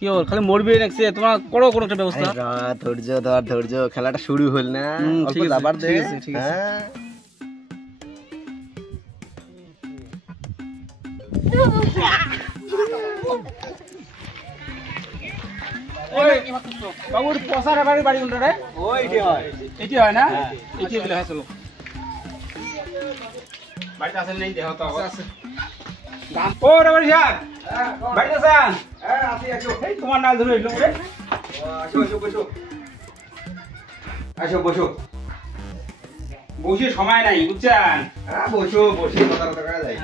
কি ওর খালি মরবি নাকি তোমার করো কোনো একটা ব্যবস্থা ধৈর্য খেলাটা শুরু হল না অল্প যাবার দে ঠিক আছে বাবুর পসার বাড়ি বাড়ি কোনটা রে ওইটি হয় না এইটি বলে হয় চলো বাড়িতে আসেন নাই দেখো তো আছে ও রে স্যার বাড়িতে আছেন হ্যাঁ আসি এই তোমার নাল ধরে এলো রে আসো বসে সময় নাই বুঝছেন হ্যাঁ বসে কথা করা যায়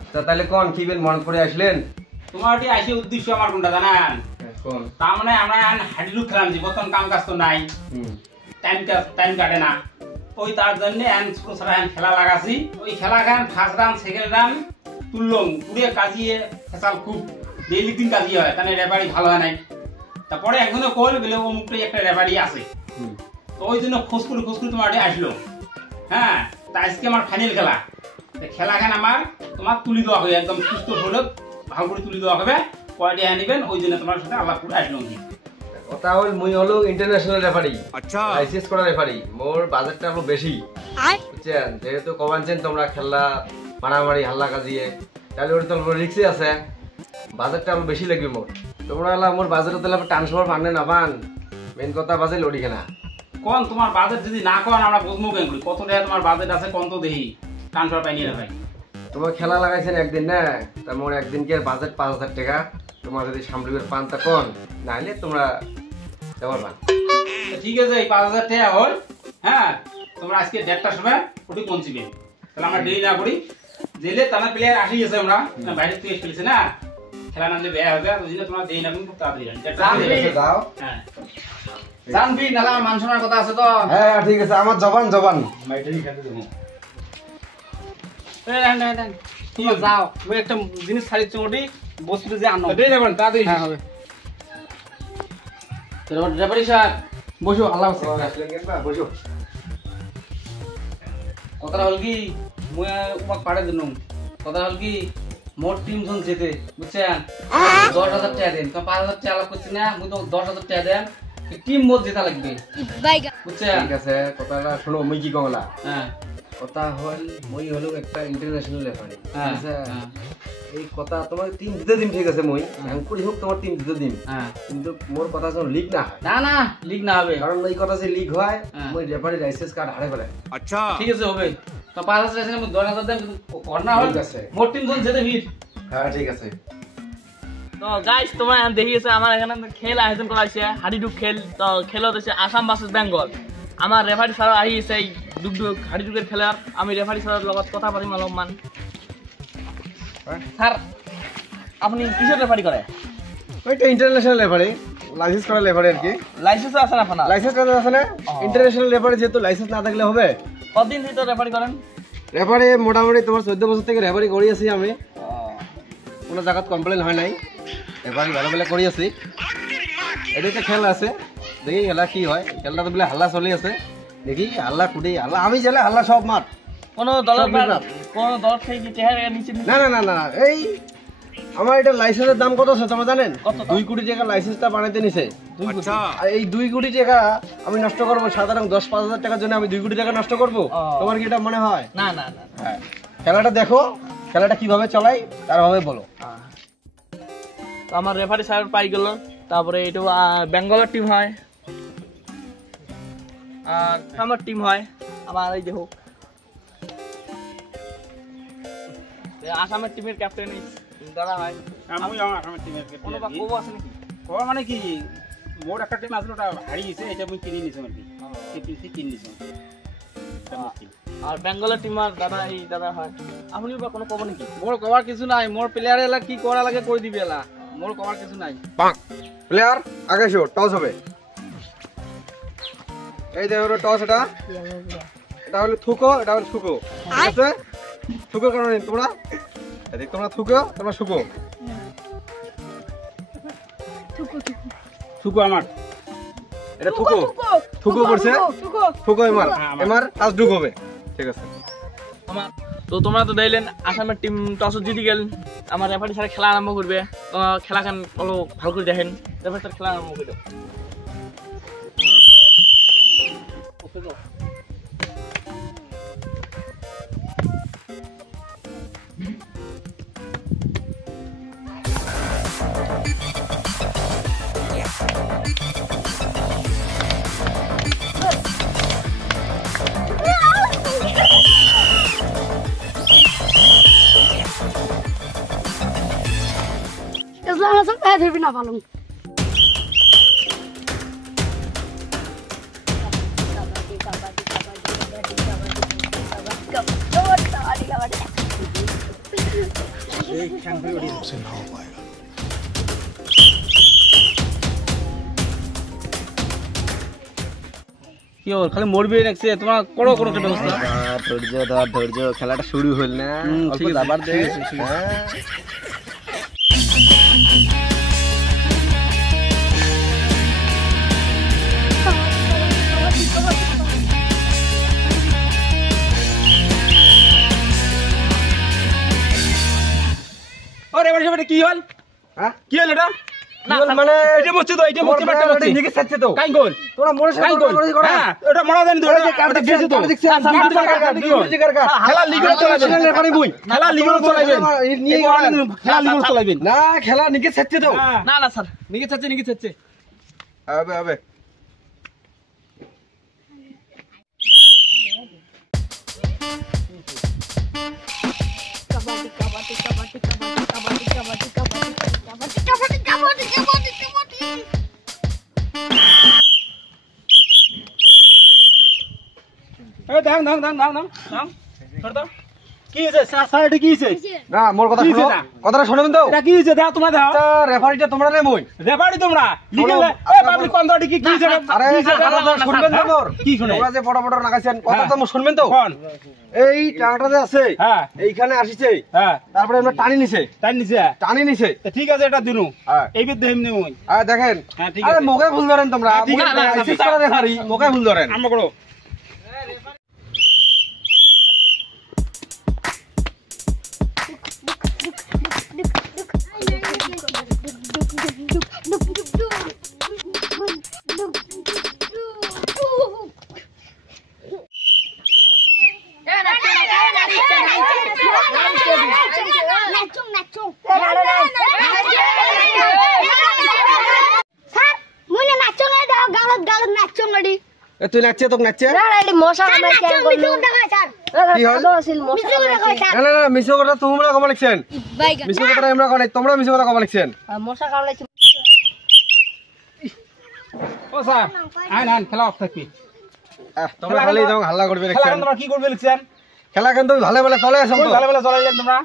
আচ্ছা তাহলে কোন কি বেন মন করে আসলেন তোমার ওটি আসে উদ্দেশ্য আমার কোনটা জানেন কোন তার মানে আমরা হাডিলু খেলাম যে বর্তমান কাম কাজ তো নাই টাইম কাটে না ওই তার জন্য খেলা লাগাছি ওই খেলা খান ফার্স্ট রান সেকেন্ড রান তুললাম পুরে কাজিয়ে ফেসাল খুব ডেইলি দিন কাজিয়ে হয় কারণ রেফারি ভালো হয় নাই তারপরে একজনে কল বলে অমুকটাই একটা রেফারি আছে তো ওই জন্য খোঁজ করে তোমার আসলো হ্যাঁ তা আজকে আমার ফাইনাল খেলা খান আমার তোমার তুলি দেওয়া হবে একদম সুস্থ হলে ভালো করে তুলি দেওয়া হবে কয়টি আনিবেন ওই জন্য তোমার সাথে আলাপ করে আসলো কথা হল মুই হলো ইন্টারন্যাশনাল রেফারি আচ্ছা লাইসেন্স করা রেফারি মোর বাজেটটা হলো বেশি বুঝছেন যেহেতু কমানছেন তোমরা খেলা মারামারি হাল্লা কাজিয়ে তাহলে ওটা তো রিস্কি আছে বাজেটটা হলো বেশি লাগবে মোর তোমরা হলো মোর বাজেটে তাহলে ট্রান্সফার পান না পান মেন কথা বাজে লড়ি কেনা কোন তোমার বাজেট যদি না করেন আমরা বুঝবো কেন কত টাকা তোমার বাজেট আছে কোন তো দেহি ট্রান্সফার পাই নিয়ে ভাই তোমার খেলা লাগাইছেন একদিন না তা মোর একদিন কি বাজেট 5000 টাকা তোমার যদি সামলিবের পান তা কোন নাইলে তোমরা দেওয়ার পান ঠিক আছে এই 5000 টাকা হল হ্যাঁ তোমরা আজকে 1:30টার সময় ওটি পৌঁছবে তাহলে আমরা দেরি না করি জেলে তানা প্লেয়ার আসি গেছে আমরা বাইরে থেকে খেলছে না খেলা নালে বেয়া হবে ওই জন্য তোমরা দেরি না কিন্তু খুব তাড়াতাড়ি যাও হ্যাঁ জানবি নালা মানসনার কথা আছে তো হ্যাঁ ঠিক আছে আমার জবান মাইটাই খেতে দেবো তুমি যাও তুমি একটা জিনিস ছাড়িচ্ছ ওটি বস্তু যে আনো দেরি না করেন তাড়াতাড়ি হ্যাঁ হবে রেফারি স্যার বসো আল্লাহ বসো কথা হল কি মুই তোমাক পাড়ে দিলাম কথা হল কি মোট টিম জন যেতে বুঝছেন 10,000 টাকা দেন তো 5,000 টাকা আলাপ করছি না মুই তো 10,000 টাকা দেন টিম মোট জেতা লাগবে বুঝছেন ঠিক আছে কথাটা শুনো মুই কি কমলা হ্যাঁ কথা হল মই হলো একটা ইন্টারন্যাশনাল রেফারি হ্যাঁ এই কথা তোমার টিম দিতে দিন ঠিক আছে মই অঙ্কুরি হোক তোমার টিম দিতে দিন হ্যাঁ কিন্তু মোর কথা যখন লিক না হয় না লিক না হবে কারণ এই কথা যে লিক হয় মই রেফারি লাইসেন্স কার্ড হারে ফেলে আচ্ছা ঠিক আছে হবে তো 5,000 টাকা মধ্যে 10,000 দেন করনা হল মোট টিম জন যেতে ভিড় হ্যাঁ ঠিক আছে তো গাইস তোমরা দেখিয়েছে আমার এখানে খেল আয়োজন করা হয়েছে হাডিডুক খেল তো খেল হচ্ছে আসাম ভার্সেস বেঙ্গল আমার রেফারি স্যার আহিছে এই ডুগডুগ হাডিডুকের খেলার আমি রেফারি স্যারের লগত কথা পাতিম অলপমান স্যার আপনি কিসের রেফারি করে ওইটা ইন্টারন্যাশনাল রেফারি লাইসেন্স করা রেফারি আর কি লাইসেন্স আছে না আপনার লাইসেন্স করা আছে না ইন্টারন্যাশনাল রেফারি যেহেতু লাইসেন্স না থাকলে হবে কতদিন থেকে রেফারি করেন রেফারি মোটামুটি তোমার 14 বছর থেকে রেফারি করি আছি আমি কোনো জায়গাত কমপ্লেন হয় নাই রেফারি ভালো বলে করি আছি এটা একটা খেলা আছে দেখি খেলা কি হয় খেলাটা তো বলে হাল্লা চলি আছে দেখি হাল্লা কুটি হাল্লা আমি জেলে হাল্লা সব মাঠ কোনো দল থেকে কি চেহারা নিচে না এই আমার এটা লাইসেন্সের দাম কত আছে তোমরা জানেন 2 কোটি টাকা লাইসেন্সটা বানাইতে নিছে 2 কোটি আর এই 2 কোটি টাকা আমি নষ্ট করব সাধারণ 10-5,000 টাকার জন্য আমি 2 কোটি টাকা নষ্ট করব তোমার কি এটা মনে হয় না হ্যাঁ খেলাটা দেখো খেলাটা কিভাবে চলাই তারভাবে বলো তো আমার রেফারি স্যার পাই গেল তারপরে এটা বেঙ্গলের টিম হয় আর আমার টিম হয় আমার এই যে হোক আসামের টিমের ক্যাপ্টেন দাদা হয় আমি আসামের টিমের কোনো বা কোব আছে নাকি কোব মানে কি মোর একটা টিম আসলে ওটা হারিয়েছে এটা আমি কিনে নিছি আর কি কেপিসি কিনে নিছি আর বেঙ্গলের টিম আর দাদা এই দাদা হয় আপনি বা কোনো কব নাকি মোর কবার কিছু নাই মোর প্লেয়ার এলা কি করা লাগে কই দিবি এলা মোর কবার কিছু নাই প্লেয়ার আগে শো টস হবে এই দেখো টস এটা হলো থুকো এটা হলো থুকো ঠিক আছে থুকো কারণ তোমরা এদিক তোমরা থুকো তোমরা শুকো থুকো আমার এটা থুকো থুকো করছে থুকো এমার এমার টাচ ডুব হবে ঠিক আছে আমার তো তোমরা তো দেখলেন আসামের টিম টস জিতে গেল, আমার রেফারি স্যার খেলা আরম্ভ করবে। তো খেলা খান ভালো করে দেখেন, রেফারি স্যার খেলা আরম্ভ করবে। না পালং কি হল খালি মরবি রাখছে তোমার করো করো একটা ব্যবস্থা। ধৈর্য খেলাটা শুরু হল না, অল্প দাবার দে। আরে এবারে কি হল? হ্যাঁ কি হল এটা? না মানে এটা মরছে তো, এটা মরছে ব্যাটটা মরছে। নিকে ছাড়ছে তো কাই গোল? তোরা মরে কাই গোল? হ্যাঁ ওটা মরা দেন তো, এটা কাটতে গেছে তো। খেলা লিগের চলাইবেন, রেফারি বই খেলা লিগের চলাইবেন, নিয়ে খেলা লিগের চলাইবেন। না, খেলা নিকে ছাড়ছে তো। না না স্যার, নিকে চাচ্ছে। আবে এই দাও ধর দাও। কি হইছে স্যার এটা কি হইছে? না, মোর কথা কি শুনো, হইছে? কথাটা শুনবেন তো। এটা কি হইছে? দাও তোমরা দাও। রেফারিটা তোমরা রে মই। রেফারি তোমরা লিগেল এই পাবলিক কন্ট্রোল কি হইছে? আরে কথাটা শুনবেন তো মোর। কি শুনে? তোমরা যে বড় লাগাইছেন, কথা তো মোর শুনবেন তো। কোন? এই টাকাটা যে আছে, হ্যাঁ এইখানে আসিছে, হ্যাঁ তারপরে আমরা টানি নিছে। টানি নিছে। তো ঠিক আছে এটা দিনু। হ্যাঁ। এই বিদ দেমনি ওই। আর দেখেন, হ্যাঁ ঠিক আরে আছে। মোকে ভুল ধরেন তোমরা। হ্যাঁ, ঠিক মোকে আছে, অ্যাসিস্ট করা রেফারি, মোকে ভুল ধরেন। আরম্ভ করো। এ তুই নাচছে, তোকে নাচছে। কি হল? না, মিছো কথা তোমরা কমা লিখছেন। মিছো কথা আমরা কমাই, তোমরা মিছো কথা কমা লিখছেন। ও স্যার আইন খেলা অফ থাকবি। তোমরা খালি দাও হাল্লা করবে খেলা লিখছেন। তোমরা কি করবে লিখছেন? খেলা কিন্তু ভালো ভালো চলে আসো তো। ভালো ভালো চলাইলেন তোমরা।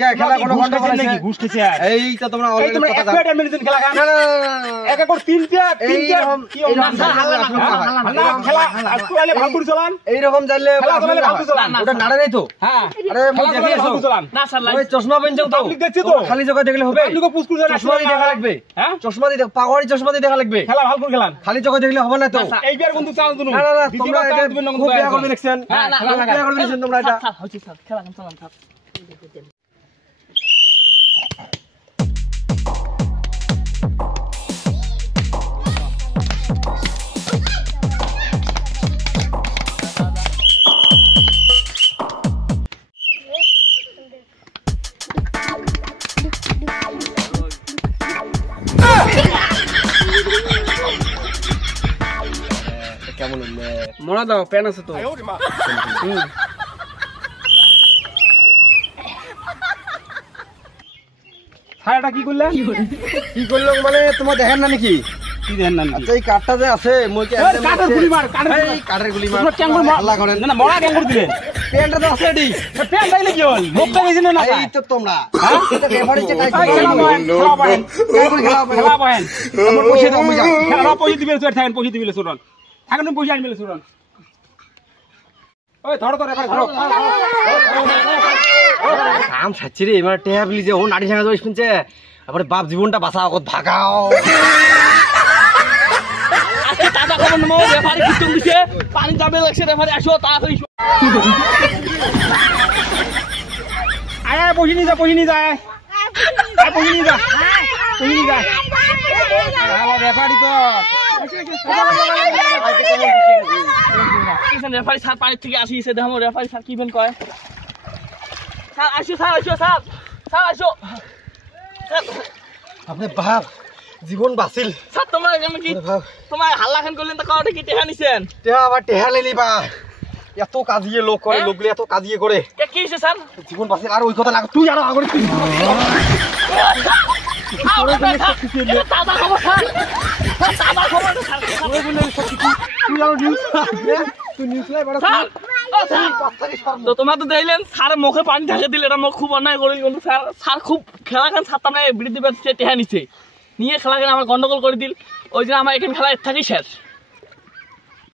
কে খেলা কোনো ঘুষ গন্ডগোল খাইছেন আছে নাকি? ঘুষ খাইছে। এই তো তোমরা এই অলরেডি তোমরা কথা এক প্লেট মেডিসিন খেলা খান। না এক এক করে তিনটা এইরকম কি হল? খেলা আজকে আইলে ভালো করে চলান। এইরকম যাইলে খেলা চলালে ভালো করে চলান। ওটা নাড়ে নাই তো। হ্যাঁ আরে মই খেলা দেখি চলালে ভালো করে চলান। না স্যার ওই চশমা পেনছো তো। পাবলিক দেখছে তো। খালি জায়গা দেখলে হবে। পাবলিকও পুশ করে চশমা দিয়ে দেখা লাগবে। হ্যাঁ চশমা দিয়ে পাগড়ি চশমা দিয়ে দেখা লাগবে। খেলা ভালো করে খেলান। খালি চোখে দেখলে হবে না তো। এইবার কিন্তু চান্স দিনু। না তোমরা দ্বিতীয়বার এটা চান্স দিবেন না খুব কিন্তু। বেয়া করে লিখছেন। হ্যাঁ, না, খেলা খুব লাগান। বেয়া করে লিখছেন তোমরা এটা। স্যার হচ্ছে স্যার, খেলা খান চলান স্যার। কেমন মরা দাও প্যান আছে তো। হ্যাঁ এটা কি করলেন? কি করলো মানে তোমার দেখেন না নাকি? কি দেন না? আচ্ছা এই কাঠটা যে আছে মইকে কাঠের গুলি মার, এই কাঠের গুলি মার। তোমরা ক্যাঙ্গুর মার। হাল্লা করেন। না না মরা ক্যাঙ্গুর দিলেন। পেনটা তো আছে এডি। প্যান পাইলে কি হল? লোকটা গেছিল না। এই তো তোমরা। এটা রেফারি যে কাজ এই খেলা বহেন, খেলা বহেন, খেলা বহেন। আমার পয়সা দাও মই যাও। খেলা পয়সা দিবে চড় থাকেন, পয়সা দিবে চড়ন থাকেন, পয়সা আনবে চড়ন। ওই ধরো তো রেফারি ধরো। কাম ছাচ্ছি রে এবার টেবলি যে ও নাড়ি ভাঙা জয় শুনছে। আবার বাপ জীবনটা বাঁচা কত ভাগাও। আজকে তাজা খবর নেবো, রেফারি পিছন দিছে, পানি যাবে লাগছে, রেফারি আসো তাড়াতাড়ি। পহি নি যা পহি নি যায় পহি নি যা রেফারি তো রেফারি স্যার পানির থেকে আসিছে দেখো রেফারি স্যার কি বেন কয় স্যার আসো স্যার আসো স্যার স্যার আসো আপনি বাপ জীবন বাঁচিল স্যার তোমরা এখানে কি তোমার হাল্লা খান করলেন তা কাউকে কি টেহা নিছেন টেহা আবার টেহা লেলি বা এত কাজিয়ে লোক করে লোকগুলো এত কাজিয়ে করে কি হয়েছে স্যার জীবন বাঁচিল আর ওই কথা লাগ তুই আরো আগরে তুই দাদা খবর স্যার দাদা খবর তুই আরো নিউজ তুই নিউজ লাই বড় তো তোমরা তো দেখলেন স্যার মুখে পানি ঢাকে দিলে এটা মুখ খুব অন্যায় করে কিন্তু স্যার খুব খেলা খান ছাড়তাম না বিরুদ্ধে টেহা নিচ্ছে নিয়ে খেলা খান আমার গন্ডগোল করে দিল ওই জন্য আমার এখানে খেলা থাকি শেষ